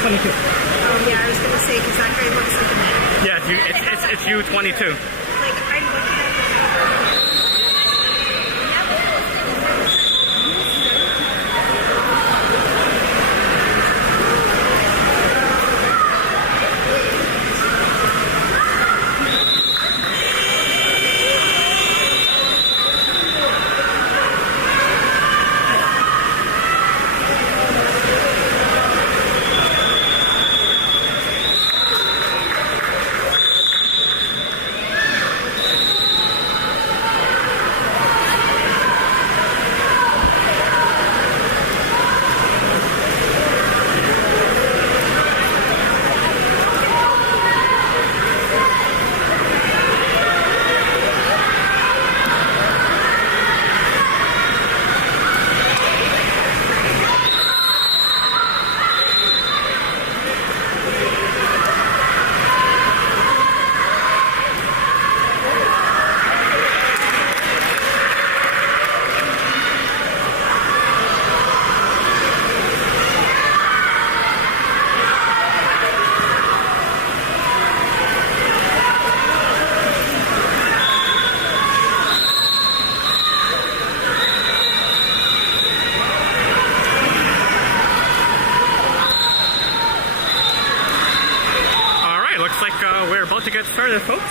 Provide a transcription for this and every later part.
22. Oh yeah, I was gonna say because that guy looks like a man. Yeah, it's you 22. Like I'm looking at we're about to get started, folks.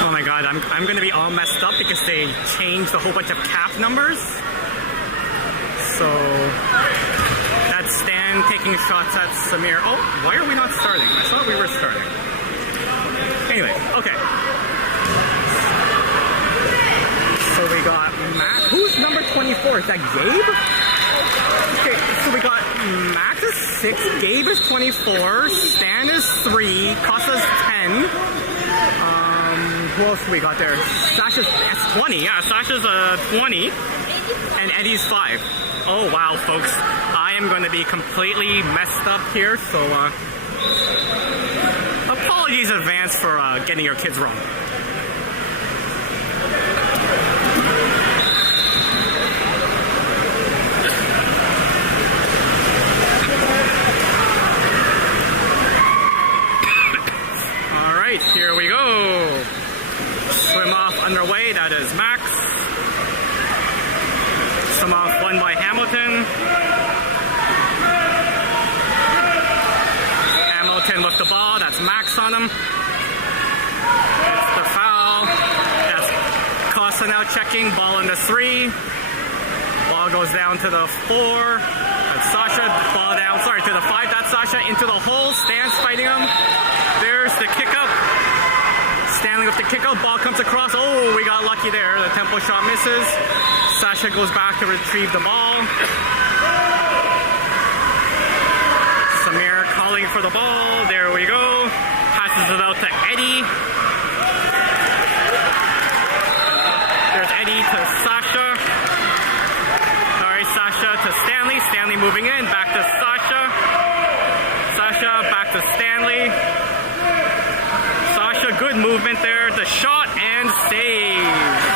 Oh my god, I'm gonna be all messed up because they changed a whole bunch of cap numbers. So that's Stan taking shots at Samir. Oh, why are we not starting? I thought we were starting. Anyway, okay. So we got Matt. Who's number 24? Is that Gabe? Okay, so we got Matt is 6, Gabe is 24, Stan is 3, Costa's 10. Who else we got there? Sasha's 20. Yeah, Sasha's 20. And Eddie's 5. Oh wow, folks. I am going to be completely messed up here, so apologies in advance for getting your kids wrong. Alright, here we go. Swim off underway, that is Max. Swim off won by Hamilton. Hamilton with the ball, that's Max on him. It's the foul. That's Costa now checking, ball in the 3. Ball goes down to the 4. That's Sasha, ball down, sorry, to the 5. That's Sasha into the hole. Stan's fighting him. There's the kick up. Stanley with the kick out, ball comes across. Oh, we got lucky there. The tempo shot misses. Sasha goes back to retrieve the ball. Samir calling for the ball. There we go. Passes it out to Eddie. There's Eddie to Sasha. Sorry, Sasha to Stanley. Stanley moving in. Back to Sasha. Sasha back to Stanley. Sasha, good movement there. The shot and save.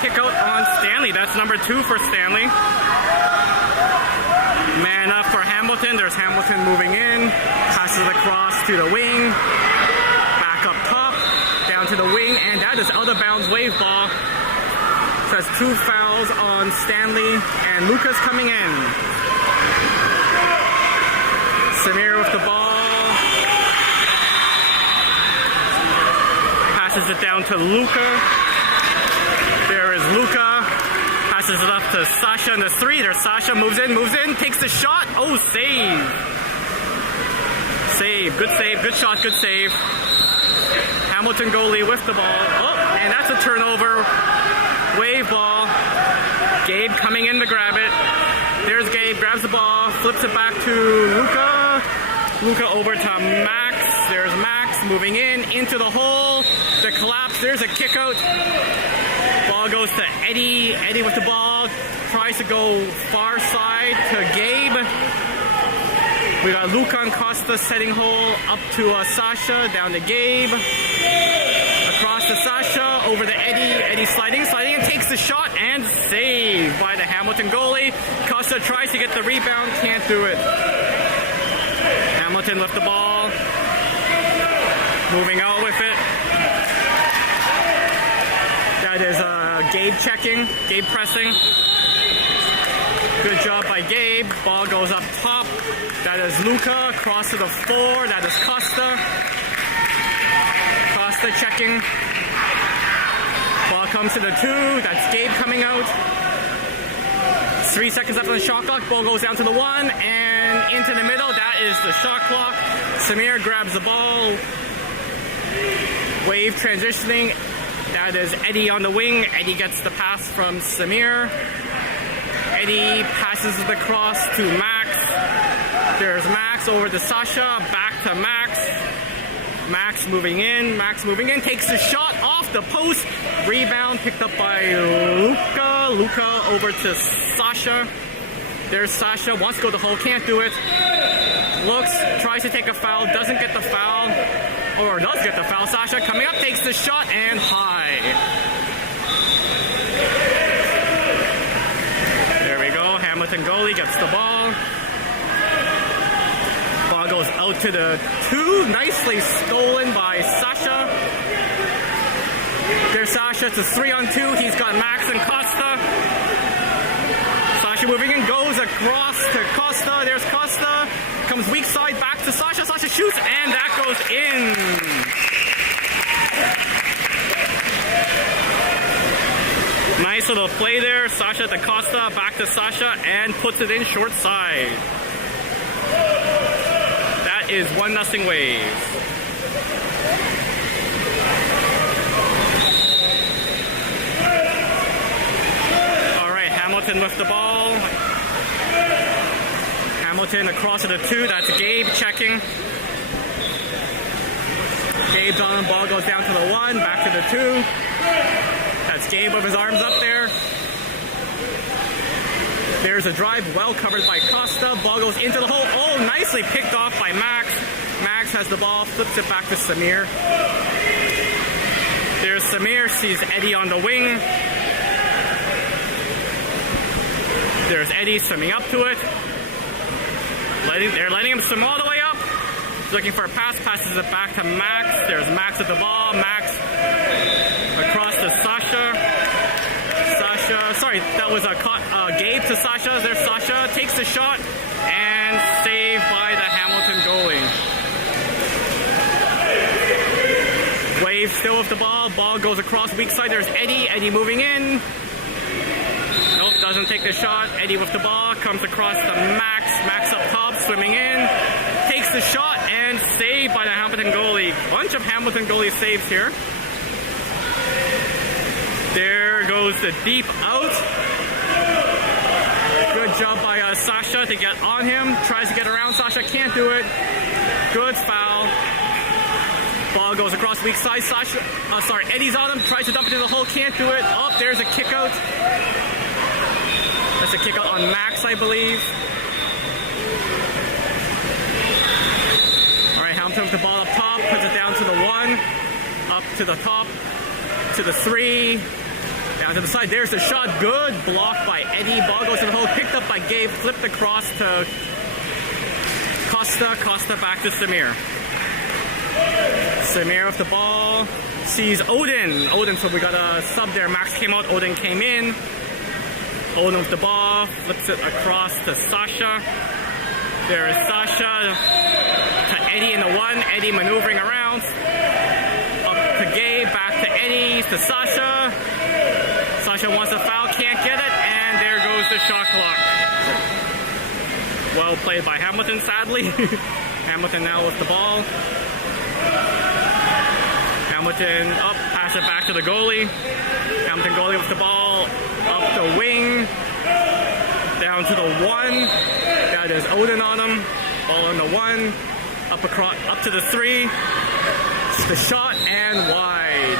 Kick out on Stanley. That's number 2 for Stanley. Man up for Hamilton. There's Hamilton moving in. Passes across to the wing. Back up top. Down to the wing. And that is out of bounds wave ball. So that's 2 fouls on Stanley. And Lucas coming in. Samir with the ball. Passes it down to Luca. There is Luca, passes it up to Sasha in the 3. There's Sasha, moves in, takes the shot. Oh, save. Save, good shot, good save. Hamilton goalie with the ball. Oh, and that's a turnover. Wave ball. Gabe coming in to grab it. There's Gabe, grabs the ball, flips it back to Luca. Luca over to Max. There's Max. moving in, into the hole. The collapse, there's a kick out. Ball goes to Eddie. Eddie with the ball. Tries to go far side to Gabe. We got Luca and Costa setting hole up to Sasha, down to Gabe. Across to Sasha, over to Eddie. Eddie sliding, and takes the shot and saved by the Hamilton goalie. Costa tries to get the rebound, can't do it. Hamilton lift the ball. Moving out with it. That is Gabe checking, Gabe pressing. Good job by Gabe. Ball goes up top. That is Luca. Cross to the floor. That is Costa. Costa checking. Ball comes to the 2. That's Gabe coming out. 3 seconds left on the shot clock. Ball goes down to the 1 and into the middle. That is the shot clock. Samir grabs the ball. Wave transitioning. That is Eddie on the wing. Eddie gets the pass from Samir. Eddie passes the cross to Max. There's Max over to Sasha. Back to Max. Max moving in. Takes the shot off the post. Rebound picked up by Luca. Luca over to Sasha. There's Sasha. Wants to go to the hole. Can't do it. Looks. Tries to take a foul. Doesn't get the foul. Or does get the foul. Sasha coming up. Takes the shot and high. There we go. Hamilton goalie gets the ball. Ball goes out to the 2. Nicely stolen by Sasha. There's Sasha. It's a 3-on-2. He's got Max and Costa. Sasha moving in. Goes across to Costa. There's Costa. Comes weak side back to Sasha. Sasha shoots and that goes in. Nice little play there. Sasha to Costa. Back to Sasha and puts it in short side. That is 1-0 Waves. Alright, Hamilton with the ball. Hamilton across to the 2. That's Gabe checking. Gabe's on the ball, goes down to the 1. Back to the 2. That's Gabe with his arms up there. There's a drive well covered by Costa. Ball goes into the hole. Oh, nicely picked off by Max. Max has the ball, flips it back to Samir. There's Samir, sees Eddie on the wing. There's Eddie swimming up to it. They're letting him swim all the way up. He's looking for a pass, passes it back to Max. There's Max at the ball. Max across to Sasha. Sorry, that was Gabe to Sasha. There's Sasha. Takes the shot and saved by the Hamilton goalie. Wave still with the ball. Ball goes across weak side. There's Eddie. Eddie moving in. Nope, doesn't take the shot. Eddie with the ball. Comes across to Max. Max up top, swimming in. Takes the shot and saved by the Hamilton goalie. Bunch of Hamilton goalie saves here. There goes the deep out. Good job by Sasha to get on him. Tries to get around Sasha, can't do it. Good foul. Ball goes across weak side. Eddie's on him. Tries to dump it into the hole, can't do it. Oh, there's a kick out. That's a kick out on Max, I believe. Alright, Hamilton with the ball up top. Puts it down to the 1. Up to the top. To the 3. Down to the side. There's the shot. Good block by Eddie. Ball goes to the hole. Picked up by Gabe. Flipped across to Costa. Costa back to Samir. Samir with the ball. Sees Odin. So we got a sub there. Max came out. Odin came in. Odin with the ball. Flips it across to Sasha. There is Sasha to Eddie in the 1. Eddie maneuvering around. Up to Gabe. Back to Eddie. To Sasha. Sasha wants a foul, can't get it, and there goes the shot clock. Well played by Hamilton, sadly. Hamilton now with the ball. Hamilton up, pass it back to the goalie. Hamilton goalie with the ball, up the wing, down to the 1. That is Odin on him. Ball on the 1, up to the 3. It's the shot and wide.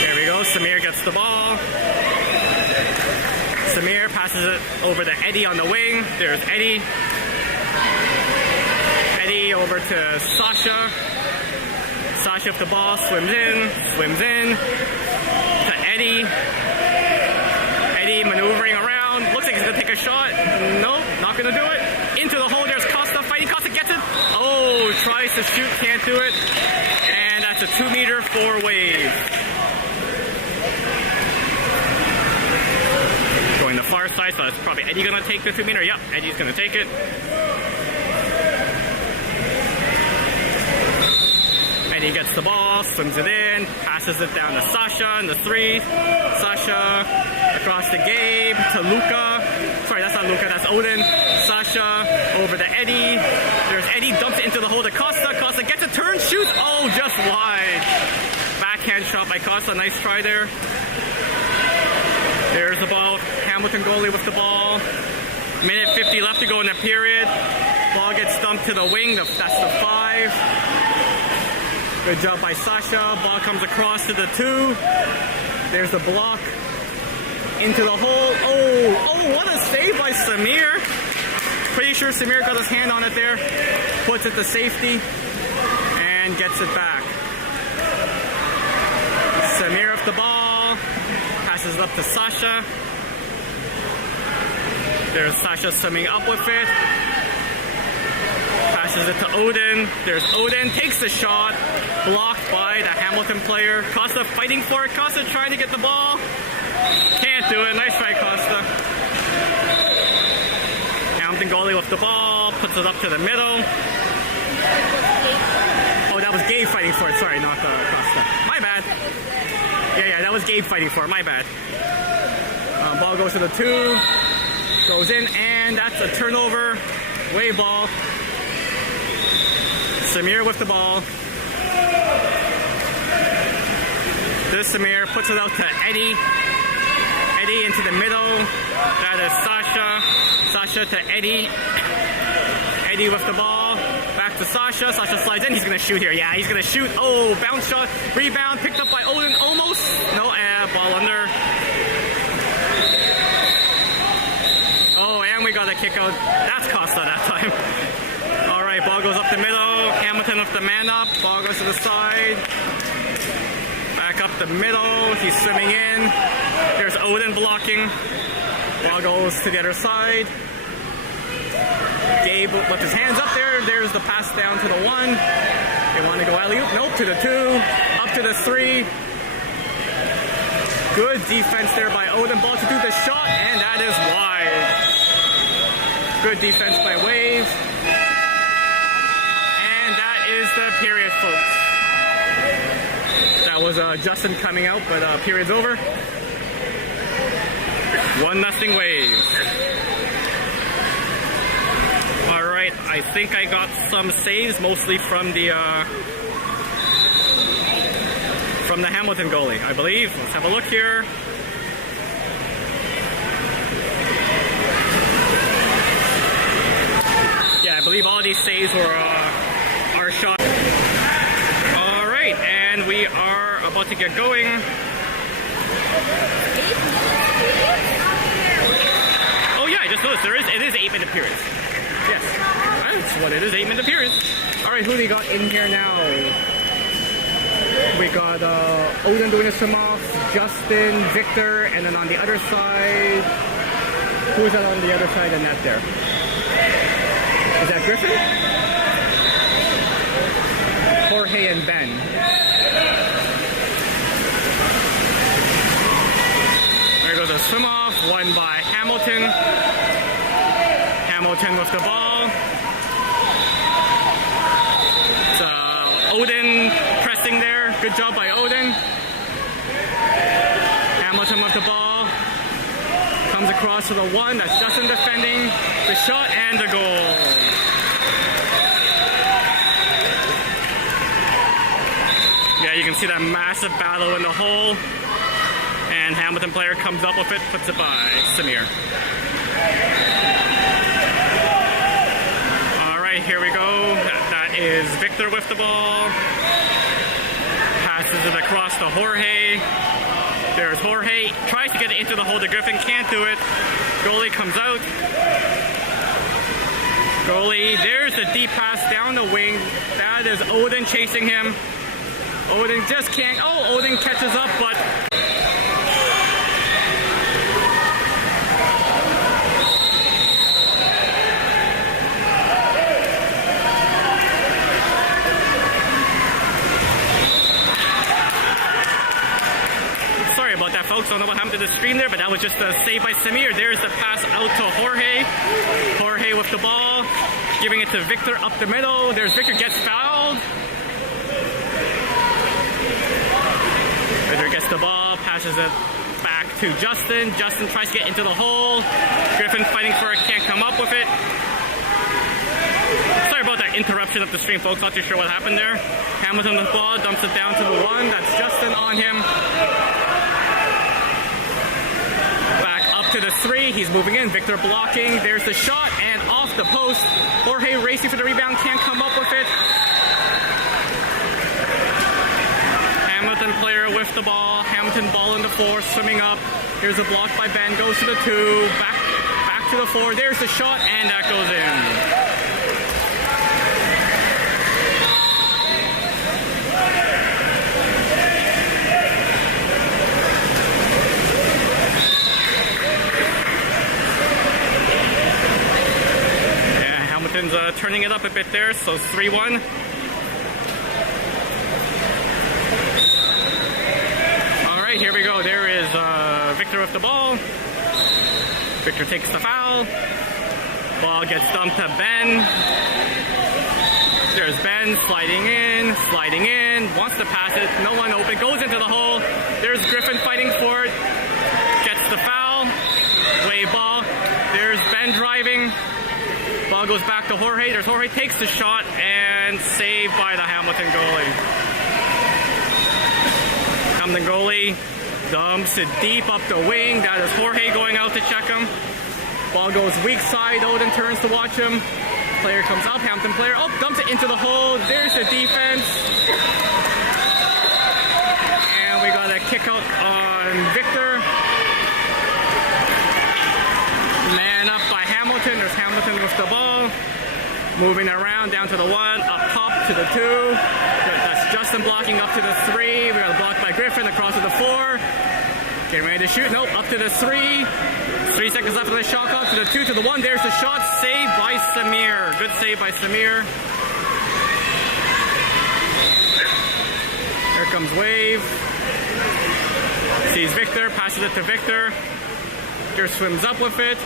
There we go. Samir gets the ball. Samir passes it over to Eddie on the wing. There's Eddie. Eddie over to Sasha. Sasha with the ball, swims in to Eddie. Eddie maneuvering around. Looks like he's gonna take a shot. Nope, not gonna do it. Into the hole. There's Costa fighting. Costa gets it. Oh, tries to shoot, can't do it. And that's a 2-meter for Wave. Going the far side, so that's probably Eddie gonna take the 2-meter. Yep, Eddie's gonna take it. Eddie gets the ball, swims it in, passes it down to Sasha in the 3. Sasha across to Gabe, to Luca. Sorry, that's not Luca, that's Odin. Sasha over to Eddie. There's Eddie, dumps it into the hole to Costa. Costa gets a turn, shoots. Oh, just wide. Backhand shot by Costa. Nice try there. There's the ball. Hamilton goalie with the ball. Minute 50 left to go in the period. Ball gets dumped to the wing. That's the 5. Good job by Sasha. Ball comes across to the 2. There's the block. Into the hole. Oh, what a save by Samir. Pretty sure Samir got his hand on it there. Puts it to safety. And gets it back. Samir with the ball. Passes it up to Sasha. There's Sasha swimming up with it. Passes it to Odin. There's Odin. Takes the shot. Blocked by the Hamilton player. Costa fighting for it. Costa trying to get the ball. Can't do it. Nice try, Costa. Hamilton goalie with the ball. Puts it up to the middle. Oh, that was Gabe fighting for it. Sorry, not Costa. My bad. Yeah, that was Gabe fighting for it. My bad. Ball goes to the 2. Goes in, and that's a turnover. Wave ball. Samir with the ball. This Samir puts it out to Eddie. Eddie into the middle. That is Sasha. Sasha to Eddie. Eddie with the ball. Back to Sasha. Sasha slides in. He's going to shoot here. Yeah, he's going to shoot. Oh, bounce shot. Rebound picked up by Odin. Almost. No, ball under. Oh, and we got a kick out. That's Costa that time. All right, ball goes up the middle. Hamilton with the man up. Ball goes to the side. Back up the middle. He's swimming in. There's Odin blocking. Ball goes to the other side. Gabe with his hands up there. There's the pass down to the 1. They want to go alley-oop. Nope, to the 2. Up to the 3. Good defense there by Odin. Ball to do the shot, and that is wide. Good defense by Wave. And that is the period, folks. That was Justin coming out, but period's over. 1-0 Waves. Alright, I think I got some saves, mostly from the Hamilton goalie, I believe. Let's have a look here. Yeah, I believe all these saves were our shot. Alright, and we are about to get going. Oh yeah, I just noticed it is 8-minute periods. Yes, that's what it is, 8-minute periods. Alright, who do we got in here now? We got Odin doing a swim off, Justin, Victor, and then on the other side, who is that on the other side of the net there? Is that Griffin? Jorge and Ben. There goes a swim off, won by Hamilton. Hamilton with the ball. It's Odin pressing there. Good job by Odin. Hamilton with the ball. Comes across to the 1. That's Justin defending. The shot and the goal. Yeah, you can see that massive battle in the hole. And Hamilton player comes up with it, puts it by Samir. All right, here we go. That That is Victor with the ball. Passes it across to Jorge. There's Jorge. Tries to get it into the hole to Griffin. Can't do it. Goalie comes out. Goalie. There's the deep pass down the wing. That is Odin chasing him. Odin just can't. Oh, Odin catches up, but folks, don't know what happened to the screen there, but that was just a save by Samir. There's the pass out to Jorge. Jorge with the ball, giving it to Victor up the middle. There's Victor, gets fouled. Victor gets the ball, passes it back to Justin. Justin tries to get into the hole. Griffin fighting for it, can't come up with it. Sorry about that interruption of the stream, folks. Not too sure what happened there. Hamilton with the ball, dumps it down to the one. That's Justin on him. To the three, he's moving in. Victor blocking. There's the shot and off the post. Jorge racing for the rebound, can't come up with it. Hamilton player with the ball. Hamilton ball in the four, swimming up. Here's a block by Ben. Goes to the two. Back to the four. There's the shot and that goes in. Turning it up a bit there, so 3-1. All right, here we go. There is Victor with the ball. Victor takes the foul. Ball gets dumped to Ben. There's Ben sliding in, wants to pass it. No one open, goes into the hole. There's Griffin fighting for it. Gets the foul. Wave ball. There's Ben driving. Ball goes back to Jorge. There's Jorge, takes the shot and saved by the Hamilton goalie. Hamilton goalie dumps it deep up the wing. That is Jorge going out to check him. Ball goes weak side. Odin turns to watch him. Player comes up. Hamilton player. Oh, dumps it into the hole. There's the defense. And we got a kick out on Victor. Man up by Hamilton. There's Hamilton with the ball. Moving around down to the one. Up top to the two. That's Justin blocking up to the three. We got a block by Griffin across to the four. Getting ready to shoot. Nope, up to the three. 3 seconds left of the shot clock. To the two, to the one. There's the shot. Saved by Samir. Good save by Samir. Here comes Wave. Sees Victor. Passes it to Victor. Victor swims up with it.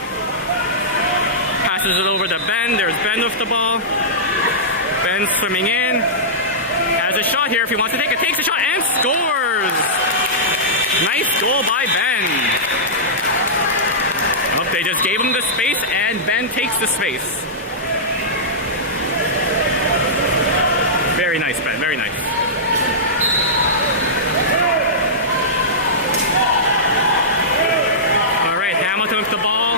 Passes it over to Ben. There's Ben with the ball. Ben swimming in. Has a shot here if he wants to take it. Takes a shot and scores. Nice goal by Ben. Oh, they just gave him the space and Ben takes the space. Very nice, Ben. Very nice. All right, Hamilton with the ball.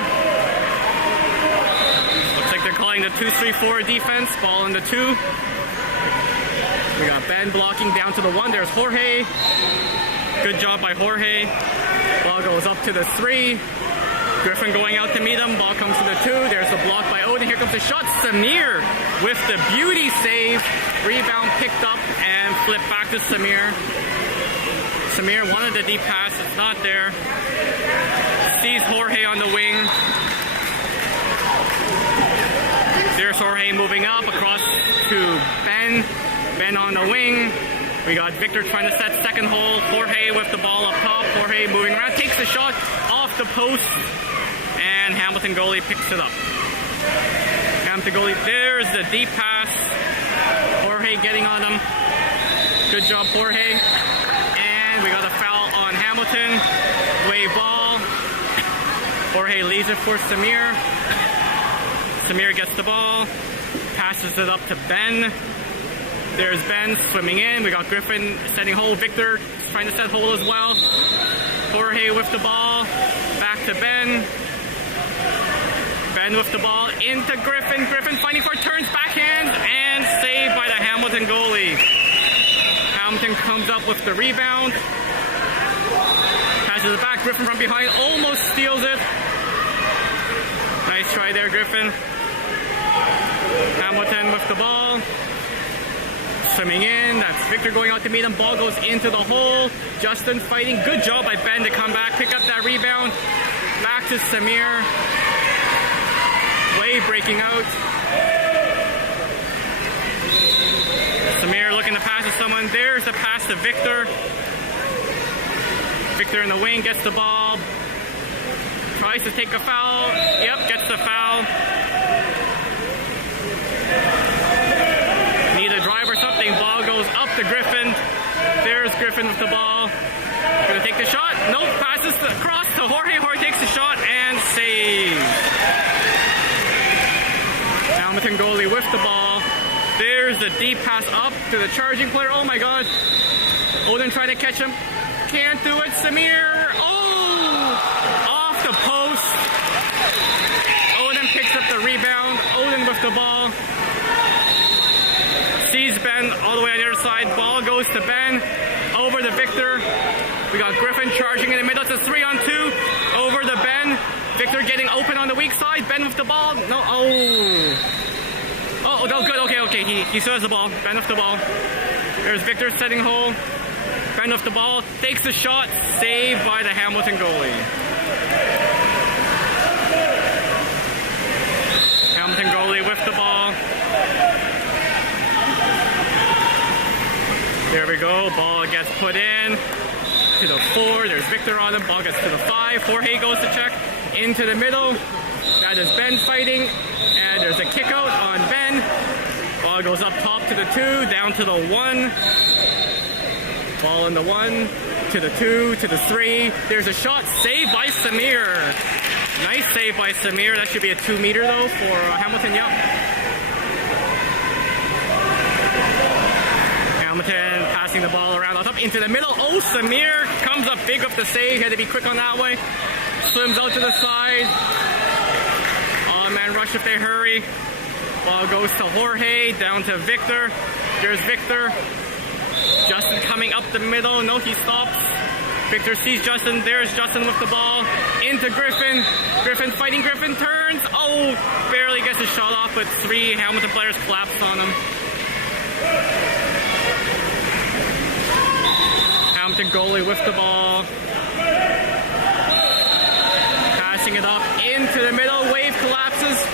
Looks like they're calling the 2-3-4 defense. Ball in the two. We got Ben blocking down to the one. There's Jorge. Good job by Jorge. Ball goes up to the three. Griffin going out to meet him. Ball comes to the two. There's the block by Odin. Here comes the shot. Samir with the beauty save. Rebound picked up and flipped back to Samir. Samir wanted the deep pass. It's not there. Sees Jorge on the wing. There's Jorge moving up across to Ben. Ben on the wing. We got Victor trying to set second hole. Jorge with the ball up top. Jorge moving around. Takes the shot off the post. And Hamilton goalie picks it up. Hamilton goalie. There's the deep pass. Jorge getting on him. Good job, Jorge. And we got a foul on Hamilton. Wave ball. Jorge leaves it for Samir. Samir gets the ball. Passes it up to Ben. There's Ben swimming in. We got Griffin setting hole. Victor trying to set hole as well. Jorge with the ball. Back to Ben. Ben with the ball into Griffin. Griffin fighting for turns, backhands, and saved by Hamilton goalie. Hamilton comes up with the rebound. Passes it back. Griffin from behind almost steals it. Nice try there, Griffin. Hamilton with the ball. Swimming in. That's Victor going out to meet him. Ball goes into the hole. Justin fighting. Good job by Ben to come back, pick up that rebound. Back to Samir. Wade breaking out. Samir looking to pass to someone. There's the pass to Victor. Victor in the wing gets the ball. Tries to take a foul. Yep, gets the foul. Need a drive or something. Ball goes up to Griffin. There's Griffin with the ball. Gonna take the shot. Nope, passes across to Jorge. Jorge takes the shot and saves. Hamilton goalie with the ball. There's the deep pass up to the charging player. Oh my god. Odin trying to catch him. Can't do it. Samir. Oh! Off the post. Odin picks up the rebound. Odin with the ball. Sees Ben all the way on the other side. Ball goes to Ben. Over to Victor. We got Griffin charging in the middle. It's a 3-on-2. Over to Ben. Victor getting open on the weak side. Ben with the ball. No. Oh, no, good. Okay. He still has the ball. Ben with the ball. There's Victor setting hole. Ben with the ball. Takes the shot. Saved by the Hamilton goalie. Hamilton goalie with the ball. There we go. Ball gets put in to the 4. There's Victor on him. Ball gets to the 5. Jorge goes to check. Into the middle. That is Ben fighting. And there's a kick out on Ben. Ball goes up top to the 2. Down to the 1. Ball in the 1. To the 2. To the 3. There's a shot. Saved by Samir. Nice save by Samir. That should be a 2-meter though for Hamilton. Yep. Hamilton passing the ball around on top into the middle. Oh, Samir comes up big with the save. Had to be quick on that way. Swims out to the side. Oh man, rush if they hurry. Ball goes to Jorge, down to Victor. There's Victor. Justin coming up the middle. No, he stops. Victor sees Justin. There's Justin with the ball. Into Griffin. Griffin fighting. Griffin turns. Oh, barely gets his shot off, but 3 Hamilton players collapse on him. Hamilton goalie with the ball. Passing it up into the middle. Wave collapses.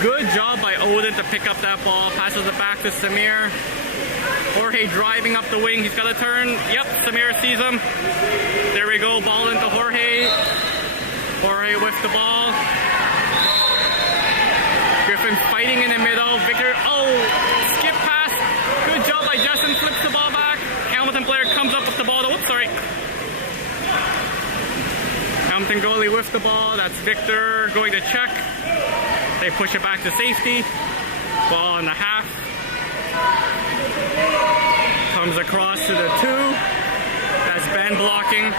Good job by Odin to pick up that ball. Passes it back to Samir. Jorge driving up the wing. He's got to turn. Yep, Samir sees him. There we go. Ball into Jorge. Jorge with the ball. Griffin fighting in the middle. Victor. Oh, skip pass. Good job by Justin. Flips the ball back. Hamilton player comes up with the ball. Oops, sorry. Hamilton goalie with the ball. That's Victor going to check. They push it back to safety. Ball in the half. Comes across to the 2. That's Ben blocking.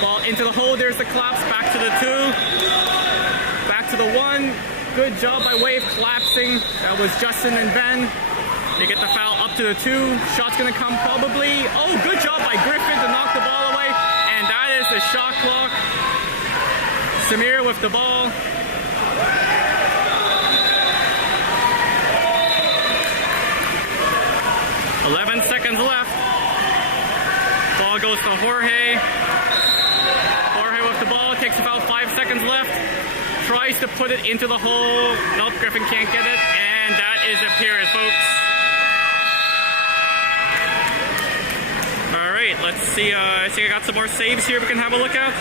Ball into the hole. There's the collapse. Back to the 2. Back to the 1. Good job by Wave collapsing. That was Justin and Ben. They get the foul up to the 2. Shot's going to come probably. Oh, good job by Griffin to knock the ball away. And that is the shot clock. Samir with the ball. Seconds left. Ball goes to Jorge. Jorge with the ball. Takes about 5 seconds left. Tries to put it into the hole. Nope, Griffin can't get it. And that is a period, folks. Alright, let's see. I think I got some more saves here we can have a look at.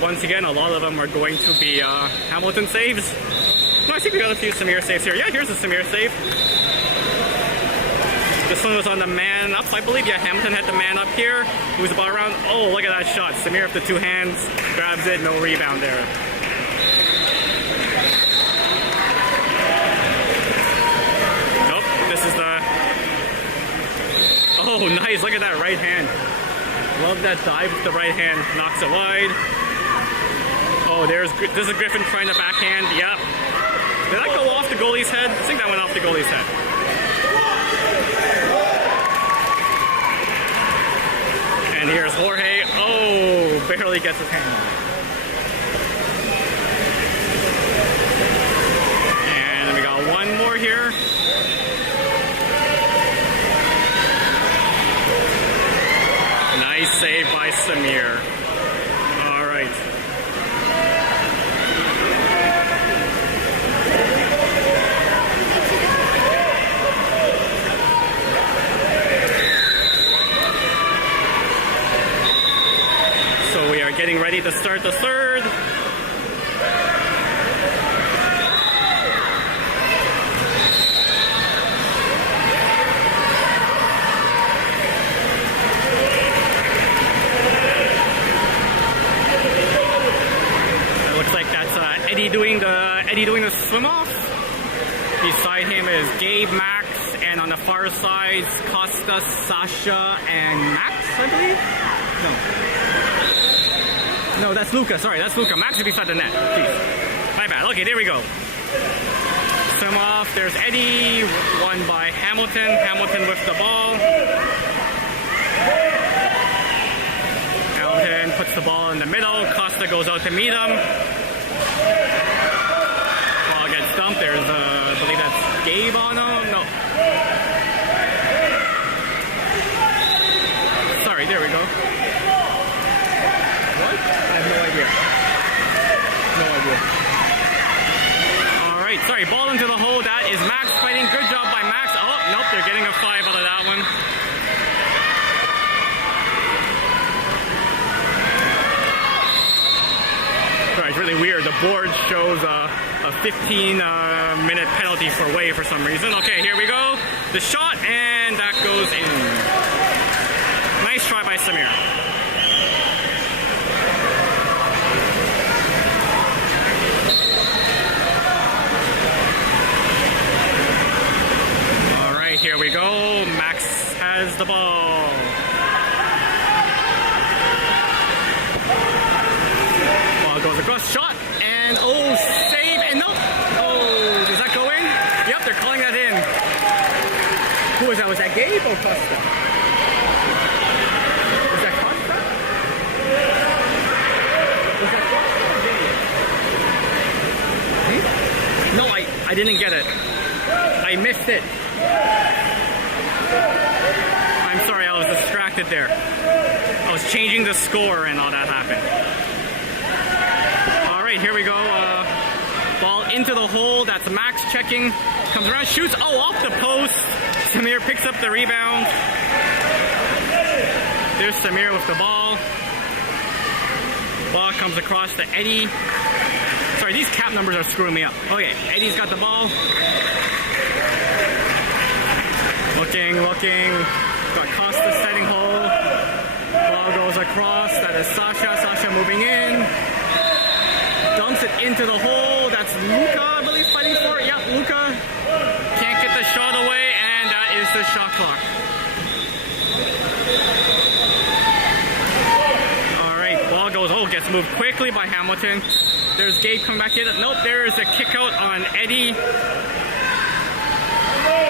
Once again, a lot of them are going to be Hamilton saves. No, I think we got a few Samir saves here. Yeah, here's a Samir save. This one was on the man up. I believe, yeah, Hamilton had the man up here. Moves the ball around. Oh, look at that shot. Samir with the 2 hands. Grabs it. No rebound there. Nope. This is the... Oh, nice. Look at that right hand. Love that dive with the right hand, knocks it wide. Oh, this is Griffin trying to backhand. Yep. Did that go off the goalie's head? I think that went off the goalie's head. And here's Jorge. Oh, barely gets his hand on it. And we got one more here. Nice save by Samir. All right. So we are getting ready to start the third. Eddie doing the swim off. Beside him is Gabe, Max, and on the far side, Costa, Sasha, and Max, I believe. No, that's Luca. Sorry, that's Luca. Max is beside the net. Jeez. My bad. Okay, there we go. Swim off. There's Eddie, won by Hamilton. Hamilton with the ball. Hamilton puts the ball in the middle. Costa goes out to meet him. Ball gets dumped. There's, I believe that's Gabe on him. No. Sorry, there we go. What? I have no idea. No idea. All right, sorry. Ball into the hole. That is Max fighting. Good job by Max. Oh, nope. They're getting a 5 out of that one. Sorry, it's really weird. The board shows a 15-minute penalty for way for some reason. Okay, here we go. The shot, and that goes in. Nice try by Samir. All right, here we go. Max has the ball. Goes across, shot, and oh, save, and no. Oh, does that go in? Yep, they're calling that in. Who was that? Was that Gabe or Costa? Was that Costa? Was that Costa or Gabe? No, I didn't get it. I missed it. I'm sorry, I was distracted there. I was changing the score and all that happened. Here we go. Ball into the hole. That's Max checking. Comes around, shoots. Oh, off the post. Samir picks up the rebound. There's Samir with the ball. Ball comes across to Eddie. Sorry, these cap numbers are screwing me up. Okay, Eddie's got the ball. Looking. Got Costa setting hole. Ball goes across. That is Sasha. Sasha moving in. Dumps it into the hole. That's Luca, I believe, fighting for it. Yeah, Luca can't get the shot away, and that is the shot clock. All right, ball goes. Oh, gets moved quickly by Hamilton. There's Gabe coming back in. Nope, there is a kick out on Eddie.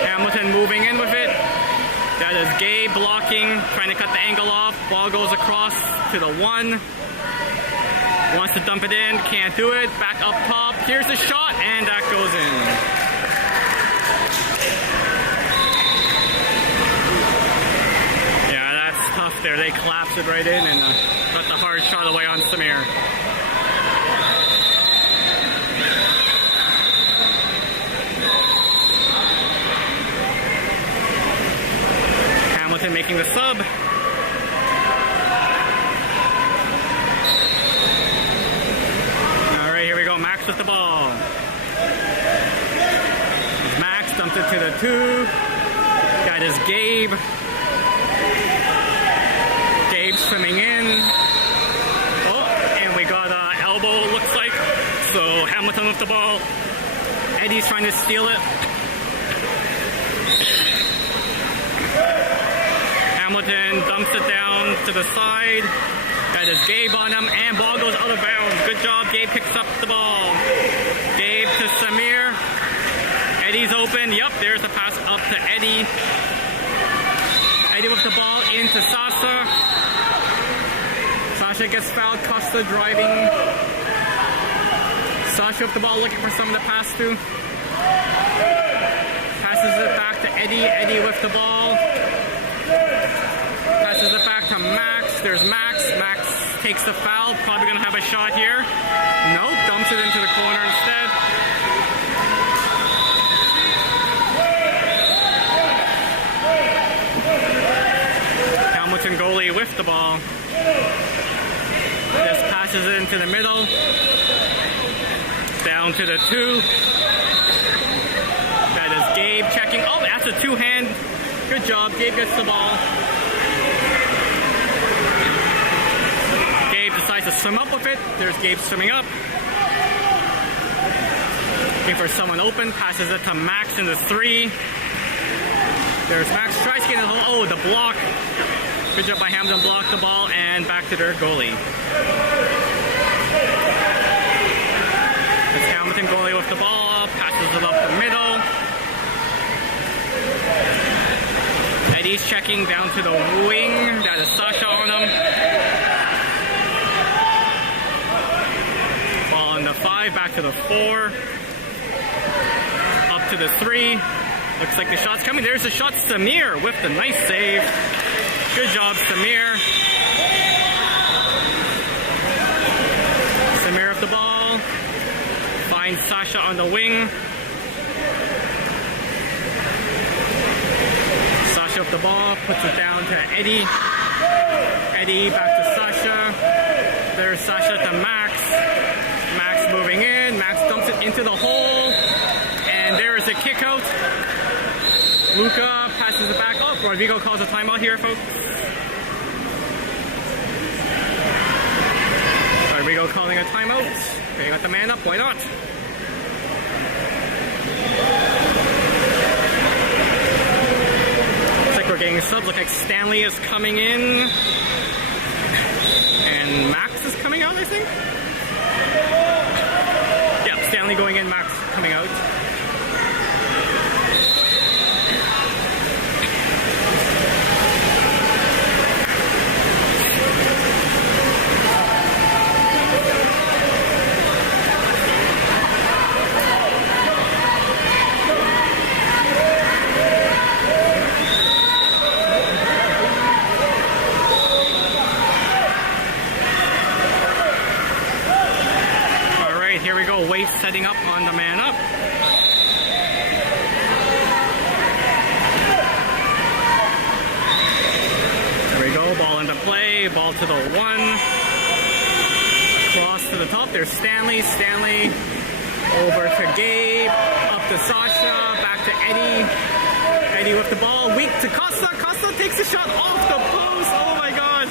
Hamilton moving in with it. That is Gabe blocking, trying to cut the angle off. Ball goes across to the 1. Wants to dump it in, can't do it. Back up top. Here's the shot, and that goes in. Yeah, that's tough there. They collapsed it right in and got the hard shot away on Samir. Hamilton making the sub. Max with the ball. Max dumped it to the 2. That is Gabe. Gabe swimming in. Oh, and we got an elbow, looks like. So Hamilton with the ball. Eddie's trying to steal it. Hamilton dumps it down to the side. That is Gabe on him, and ball goes out of bounds. Good job, Gabe picks up the ball. Gabe to Samir. Eddie's open. Yup, there's the pass up to Eddie. Eddie with the ball into Sasha. Sasha gets fouled. Costa driving. Sasha with the ball, looking for someone to pass to. Passes it back to Eddie. Eddie with the ball. Passes it back to Max. There's Max. Max takes the foul. Probably going to have a shot here. Nope. Dumps it into the corner instead. Hamilton goalie with the ball. Just passes it into the middle. Down to the 2. That is Gabe checking. Oh, that's a 2-hand. Good job. Gabe gets the ball. Gabe decides to swim up with it. There's Gabe swimming up. Looking for someone open. Passes it to Max in the 3. There's Max. Tries to get in the hole. Oh, the block. Good job by Hamilton. Block the ball and back to their goalie. It's Hamilton goalie with the ball. Passes it up the middle. Eddie's checking down to the wing. That is Sasha on him. Ball in the 5, back to the 4. Up to the 3. Looks like the shot's coming. There's the shot. Samir with the nice save. Good job, Samir. Samir with the ball. Finds Sasha on the wing. Sasha with the ball, puts it down to Eddie. Eddie back to Sasha. There's Sasha to Max. Max moving in. Max dumps it into the hole. And there is a kick out. Luca passes it back up. Rodrigo calls a timeout here, folks. Rodrigo calling a timeout. They got the man up. Why not? Looks like we're getting subs. Look like Stanley is coming in. And Max is coming out, I think. Yeah, Stanley going in, Max coming out. Here we go, Waite setting up on the man up. There we go, ball into play, ball to the 1. Cross to the top, there's Stanley. Stanley over to Gabe, up to Sasha, back to Eddie. Eddie with the ball, weak to Costa. Costa takes a shot off the post, oh my god.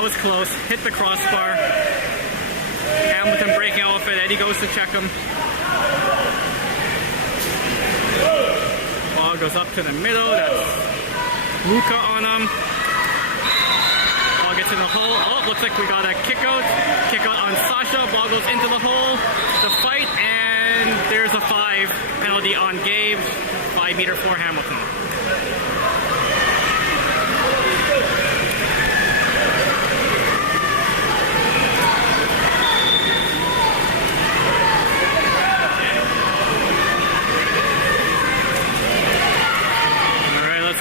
Was close, hit the crossbar. Hamilton breaking off it. Eddie goes to check him. Ball goes up to the middle. That's Luca on him. Ball gets in the hole. Oh, looks like we got a kick out. Kick out on Sasha. Ball goes into the hole. The fight, and there's a 5 penalty on Gabe. 5 meter for Hamilton.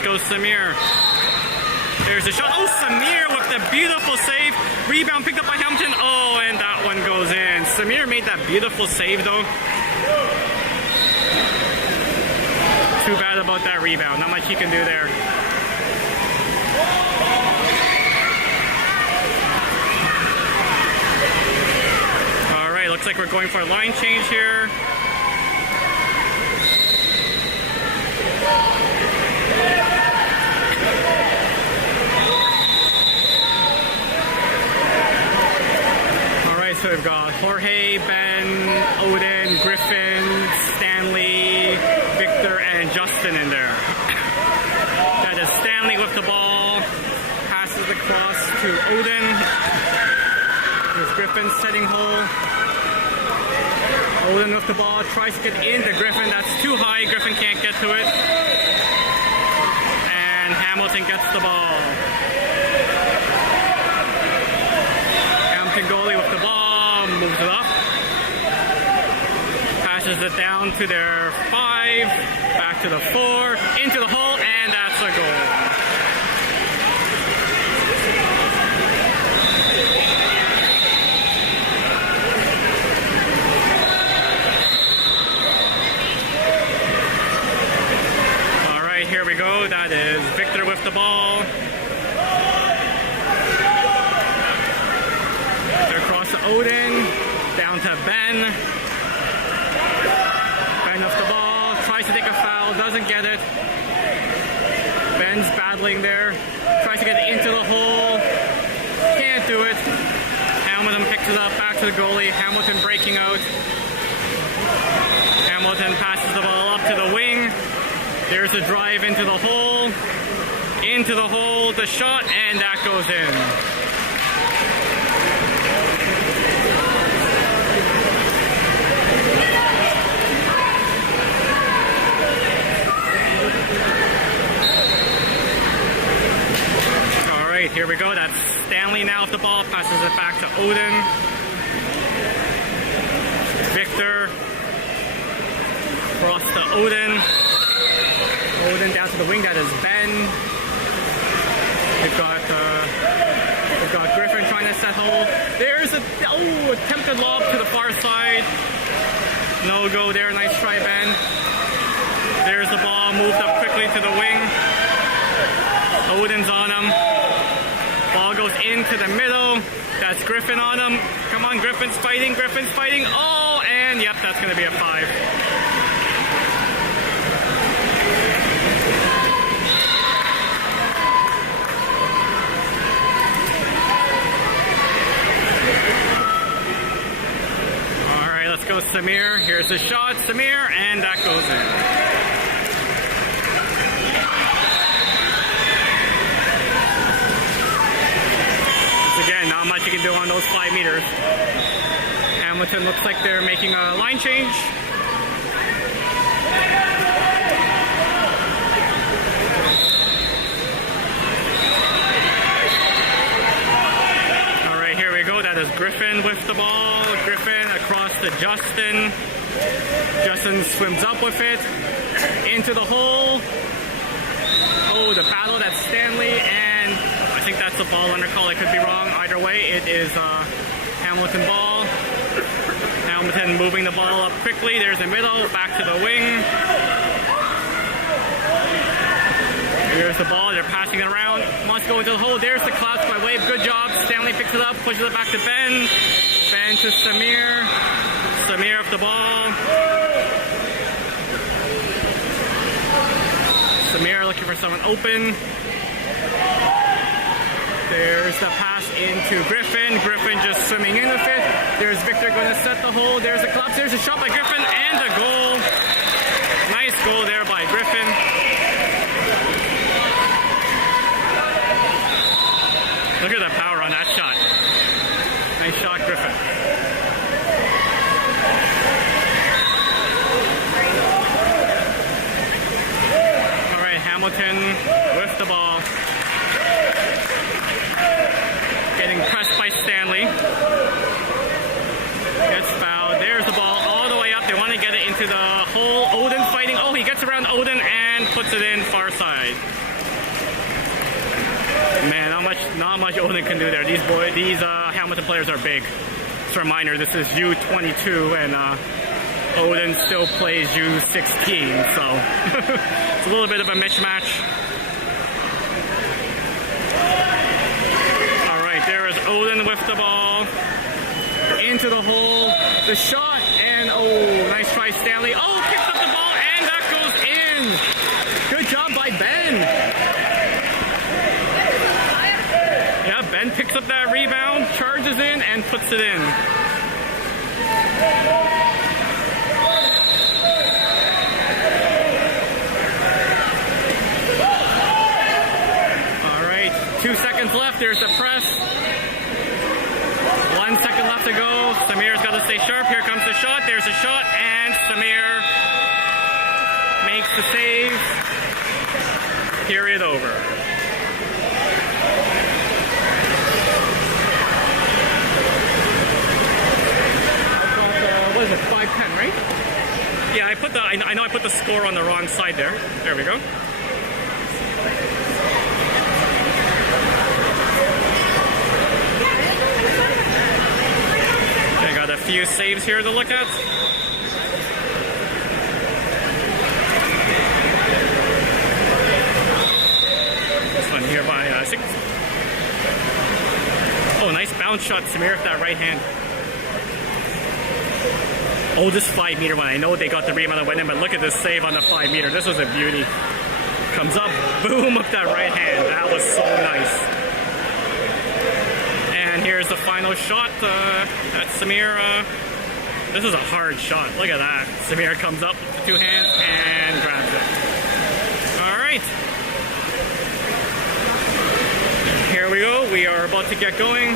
Goes Samir. There's a shot. Oh, Samir with the beautiful save. Rebound picked up by Hamilton. Oh, and that one goes in. Samir made that beautiful save, though. Too bad about that rebound. Not much he can do there. All right, looks like we're going for a line change here. So we've got Jorge, Ben, Odin, Griffin, Stanley, Victor, and Justin in there. to Odin. Here's Griffin setting hole. Odin with the ball, tries to get into Griffin. That's too high. Griffin can't get to it. And Hamilton gets the ball. Hamilton goalie with the ball, moves it up. Passes it down to their 5, back to the 4, into the hole, and that's a goal. All right, here we go. That is Victor with the ball. They're across to Odin, down to Ben. Ben with the ball, tries to take a foul, doesn't get it. Ben's battling there, tries to get into the hole, can't do it. Hamilton picks it up, back to the goalie. Hamilton breaking out. Hamilton passes the ball up to the wing. There's a drive into the hole, the shot, and that goes in. Here we go. That's Stanley now with the ball. Passes it back to Odin. Victor. Cross to Odin. Odin down to the wing. That is Ben. We've got Griffin trying to set hole. There's a attempted lob to the far side. No go there. Nice try, Ben. There's the ball. Moved up quickly to the wing. Odin's on him. Ball goes into the middle. That's Griffin on him. Come on, Griffin's fighting. Oh, and yep, that's going to be a 5. All right, let's go Samir. Here's the shot, Samir, and that goes in. Again, not much you can do on those 5 meters. Hamilton looks like they're making a line change. All right, here we go. That is Griffin with the ball. Griffin across to Justin. Justin swims up with it. Into the hole. Oh, the battle, that's Stanley, and I think that's a ball under call. I could be wrong. Either way, it is Hamilton ball. Hamilton moving the ball up quickly. There's the middle, back to the wing. Here's the ball. They're passing it around. Wants to go into the hole. There's the Clouds by Wave. Good job. Stanley picks it up, pushes it back to Ben. Ben to Samir. Samir with the ball. Samir looking for someone open. There's the pass into Griffin. Griffin just swimming in with it. There's Victor going to set the hole. There's a collapse. There's a shot by Griffin and a goal. Nice goal there by Griffin. Look at the power on that shot. Nice shot, Griffin. All right, Hamilton with the ball. Getting pressed by Stanley. Gets fouled. There's the ball all the way up. They want to get it into the hole. Odin fighting. Oh, he gets around Odin and puts it in far side. Man, not much Odin can do there. These Hamilton players are big. Just a reminder, this is U22 and Odin still plays U16, so it's a little bit of a mismatch. All right, there is Odin with the ball. Into the hole. The shot, and oh, nice try, Stanley. Oh, picks up the ball, and that goes in. Good job by Ben. Yeah, Ben picks up that rebound, charges in, and puts it in. All right, 2 seconds left. There's the press. 1 second left to go. Samir's got to stay sharp. Here comes the shot. There's a shot, and Samir makes the save. Period over. What is it? 5-10, right? Yeah, I know I put the score on the wrong side there. There we go. I got a few saves here to look at. This one here by 6. Oh, nice bounce shot, Samir, with that right hand. Oh, this 5-meter one. I know they got the rebound and went in, but look at this save on the 5-meter. This was a beauty. Comes up, boom, with that right hand. That was so nice. And here's the final shot that Samir. This is a hard shot. Look at that. Samir comes up with the 2 hands and grabs it. All right. Here we go. We are about to get going.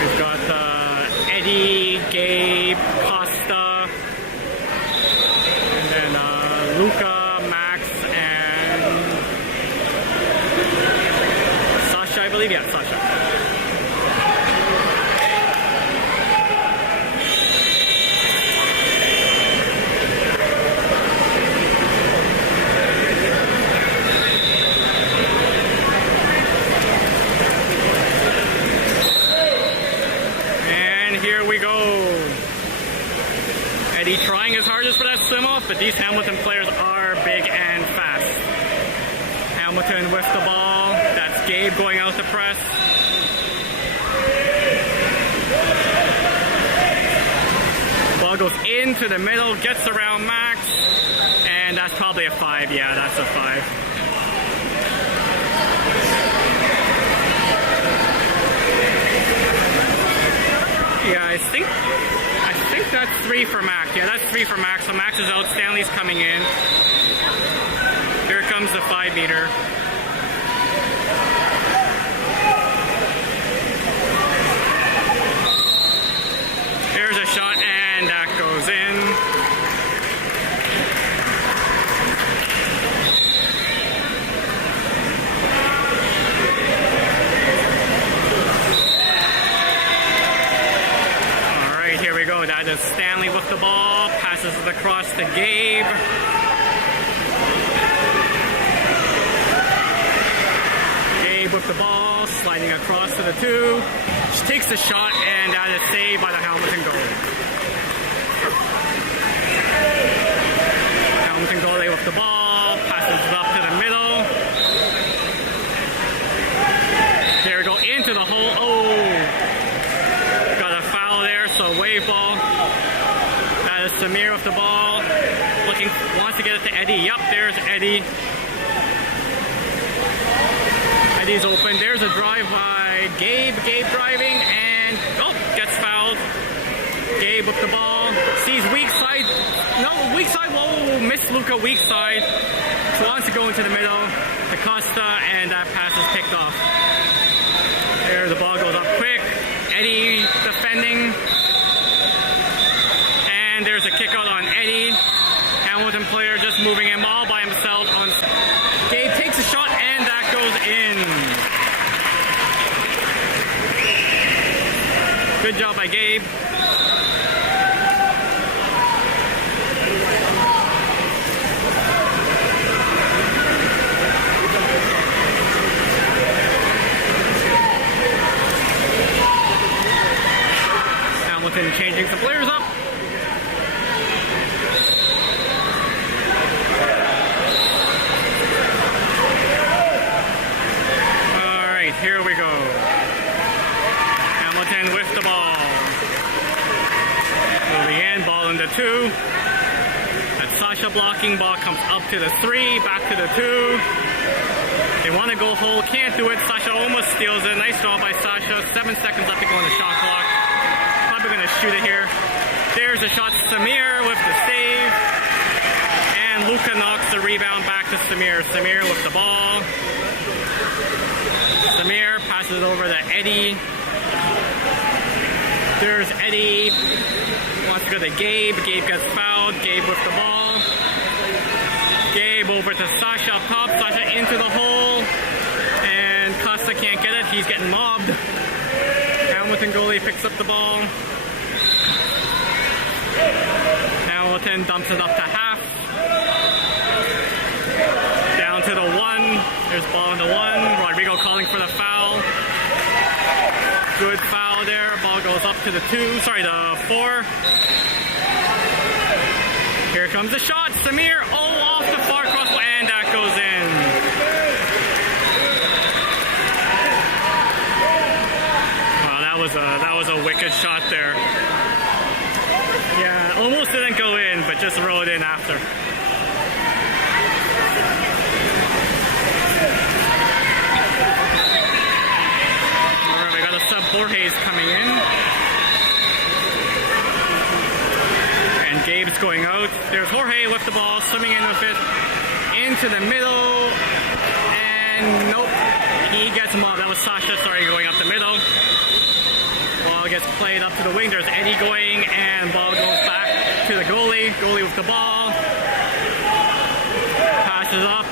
We've got Eddie, Gabe, Costa, and then Luca, Max, and Sasha, I believe. Yeah, Sasha. Eddie trying his hardest for that swim off, but these Hamilton players are big and fast. Hamilton with the ball. That's Gabe going out to press. Ball goes into the middle, gets around Max, and that's probably a 5. Yeah, that's a 5. Yeah, I think that's 3 for Max. Yeah, that's 3 for Max. So Max is out. Stanley's coming in. Here comes the 5-meter. There's a shot, and that goes in. That is Stanley with the ball, passes it across to Gabe. Gabe with the ball, sliding across to the 2. She takes the shot, and that is saved by the Hamilton goalie. Hamilton goalie with the ball, passes it up to the middle. There we go, into the hole. Oh! So wave ball. That is Samir with the ball. Wants to get it to Eddie. Yup, there's Eddie. Eddie's open. There's a drive by Gabe. Gabe driving and gets fouled. Gabe with the ball. Sees weak side. No, weak side. Whoa, missed Luca weak side. Wants to go into the middle to Costa, and that pass is picked off. There, the ball goes up quick. Eddie defending. And there's a kick out on Eddie. Hamilton player just moving him all by himself. Gabe takes a shot, and that goes in. Good job by Gabe. Hamilton changing some players up. Here we go. Hamilton with the ball. Moving in, ball in the 2. That's Sasha blocking, ball comes up to the 3, back to the 2. They want to go hole, can't do it. Sasha almost steals it. Nice job by Sasha. 7 seconds left to go on the shot clock. Probably going to shoot it here. There's a shot. Samir with the save. And Luca knocks the rebound back to Samir. Samir with the ball. passes it over to Eddie. There's Eddie. Wants to go to Gabe. Gabe gets fouled. Gabe with the ball. Gabe over to Sasha up top. Sasha into the hole. And Costa can't get it. He's getting mobbed. Hamilton goalie picks up the ball. Hamilton dumps it up to half. Down to the 1. There's ball in the 1. Rodrigo calling for the foul. Good foul there. Ball goes up to the 2. Sorry, the 4. Here comes the shot. Samir, off the far cross, and that goes in. Wow, that was a wicked shot there. Yeah, almost didn't go in, but just rolled in after. Alright, we got a sub Borges coming in. And Gabe's going out. There's Jorge with the ball, swimming in with it. Into the middle. And nope, he gets mobbed. That was Sasha, sorry, going up the middle. Ball gets played up to the wing. There's Eddie going, and ball goes back to the goalie. Goalie with the ball. Passes up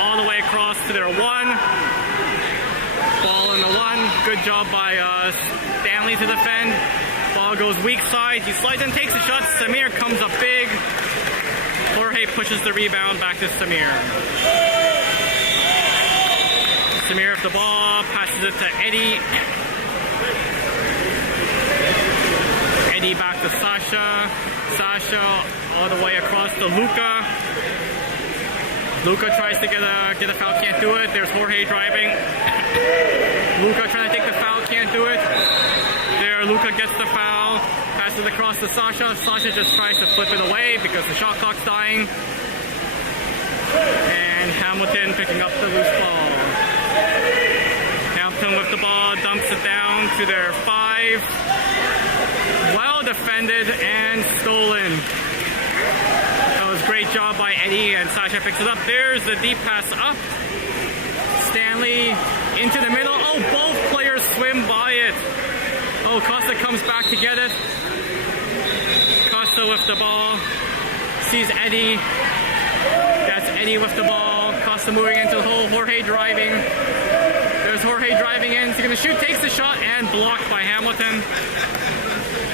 all the way across to their 1. Ball in the 1. Good job by Stanley to defend. Ball goes weak side. He slides and takes a shot. Samir comes up big. Jorge pushes the rebound back to Samir. Samir with the ball. Passes it to Eddie. Eddie back to Sasha. Sasha all the way across to Luka. Luka tries to get a foul, can't do it. There's Jorge driving. Luka trying to take the foul, can't do it. There, Luka gets the foul. Passes across to Sasha. Sasha just tries to flip it away because the shot clock's dying. And Hamilton picking up the loose ball. Hamilton with the ball, dumps it down to their 5. Well defended and stolen. That was a great job by Eddie, and Sasha picks it up. There's the deep pass up. Stanley into the middle. Oh, both players swim by it. Oh, Costa comes back to get it. Costa with the ball. Sees Eddie. That's Eddie with the ball. Costa moving into the hole. Jorge driving. There's Jorge driving in. He's going to shoot, takes the shot, and blocked by Hamilton.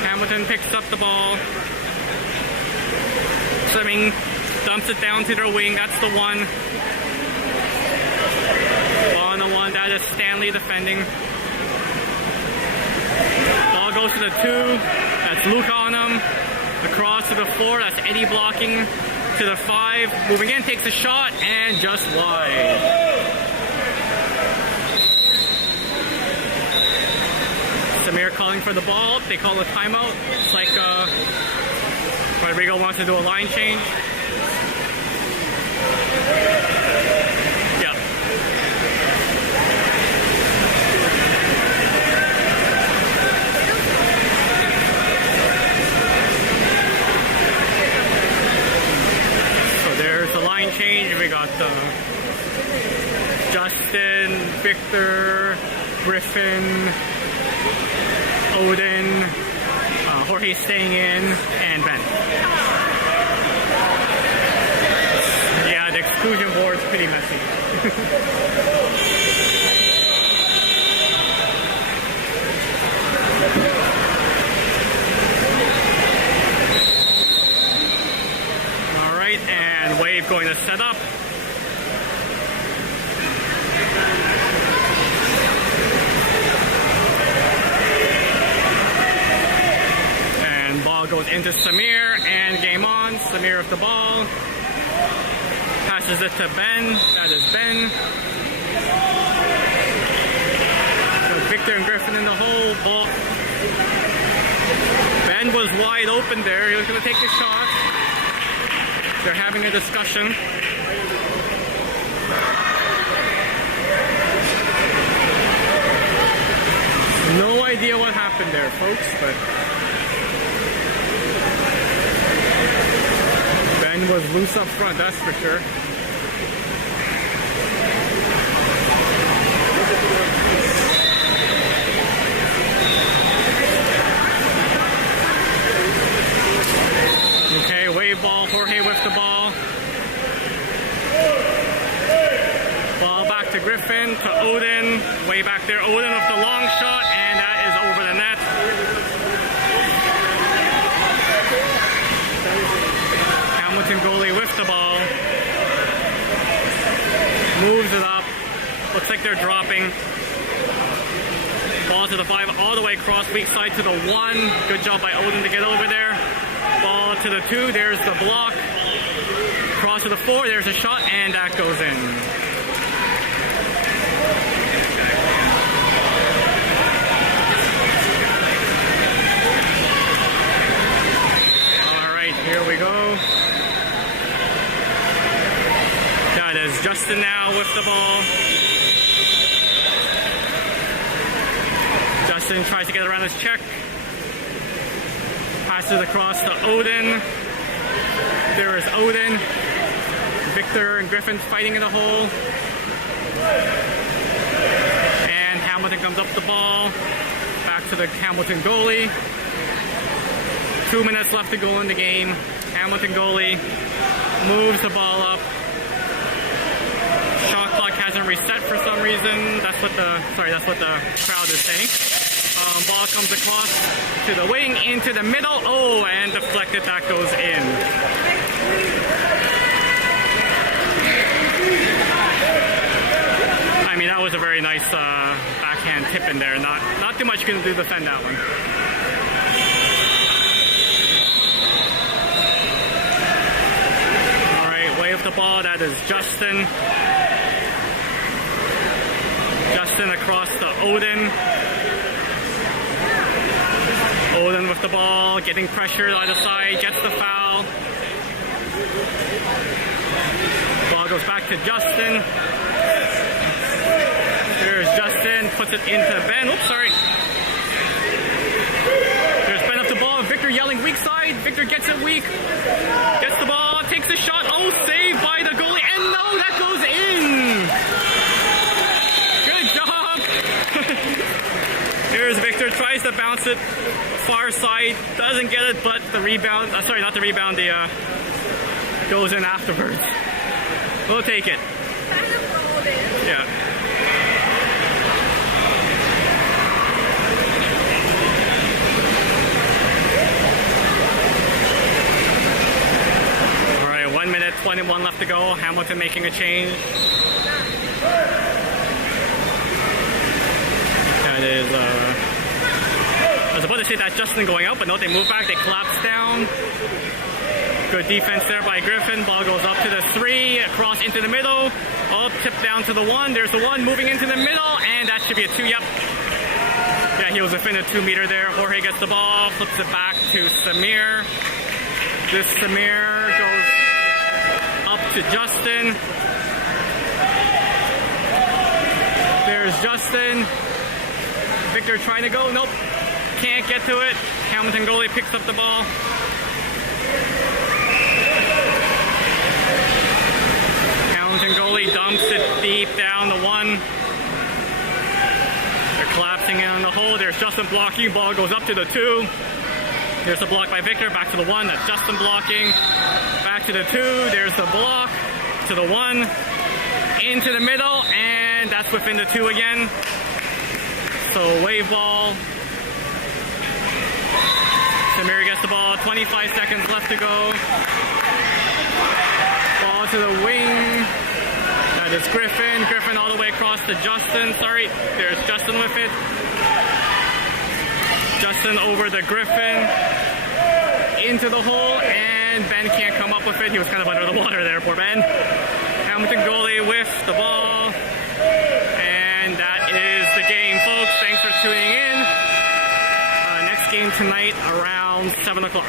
Hamilton picks up the ball. Swimming, dumps it down to their wing. That's the 1. Ball on the 1. That is Stanley defending. Ball goes to the 2. That's Luka on him. Across to the 4. That's Eddie blocking. To the 5. Moving in, takes a shot, and just wide. Samir calling for the ball. They call a timeout. It's like Rodrigo wants to do a line change. Yeah. So there's the line change. We got Justin, Victor, Griffin, Odin, Jorge staying in, and Ben. Yeah, the exclusion board's pretty messy. Alright, and Wave going to set up. Goes into Samir, and game on. Samir with the ball. Passes it to Ben. That is Ben. So Victor and Griffin in the hole. Ball. Ben was wide open there. He was going to take the shot. They're having a discussion. No idea what happened there, folks, but Ben was loose up front, that's for sure. to Griffin, to Odin. Way back there, Odin with the long shot, and that is over the net. Hamilton goalie with the ball. Moves it up. Looks like they're dropping. Ball to the 5, all the way across, weak side to the 1. Good job by Odin to get over there. Ball to the 2, there's the block. Cross to the 4, there's a shot, and that goes in. All right, here we go. That is Justin now with the ball. Justin tries to get around his check. Passes across to Odin. There is Odin. Victor and Griffin fighting in the hole. And Hamilton comes up the ball. Back to the Hamilton goalie. 2 minutes left to go in the game. Hamilton goalie moves the ball up. Shot clock hasn't reset for some reason. That's what the crowd is saying. Ball comes across to the wing, into the middle. Oh, and deflected. That goes in. I mean, that was a very nice backhand tip in there. Not too much you can do to defend that one. All right, wave the ball. That is Justin. Justin across to Odin. Odin with the ball, getting pressured on the side, gets the foul. Ball goes back to Justin. There's Justin, puts it into Ben. Oops, sorry. There's Ben up the ball. Victor yelling weak side. Victor gets it weak. Gets the ball, takes a shot. Oh, saved by the goalie. And no, that goes in. Good job. Here's Victor, tries to bounce it. Far side, doesn't get it, but the rebound, sorry, not the rebound, goes in afterwards. We'll take it. Yeah. All right, 1 minute, 21 left to go. Hamilton making a change. That is, I was about to say that Justin going out, but no, they move back, they collapse down. Good defense there by Griffin. Ball goes up to the 3, across into the middle. All tipped down to the 1. There's the 1 moving into the middle, and that should be a 2, yep. Yeah, he was within a 2 meter there. Jorge gets the ball, flips it back to Samir. This Samir goes up to Justin. There's Justin. Victor trying to go, nope. Can't get to it. Hamilton goalie picks up the ball. Hamilton goalie dumps it deep down the 1. They're collapsing in on the hole. There's Justin blocking. Ball goes up to the 2. There's a block by Victor. Back to the 1. That's Justin blocking. Back to the 2. There's the block. To the 1. Into the middle. And that's within the 2 again. So wave ball. Samir gets the ball, 25 seconds left to go. Ball to the wing. That is Griffin. Griffin all the way across to Justin. Sorry, there's Justin with it. Justin over the Griffin. Into the hole, and Ben can't come up with it. He was kind of under the water there, poor Ben. Hamilton goalie with the ball. And that is the game, folks. Thanks for tuning in. Next game tonight around 7 o'clock.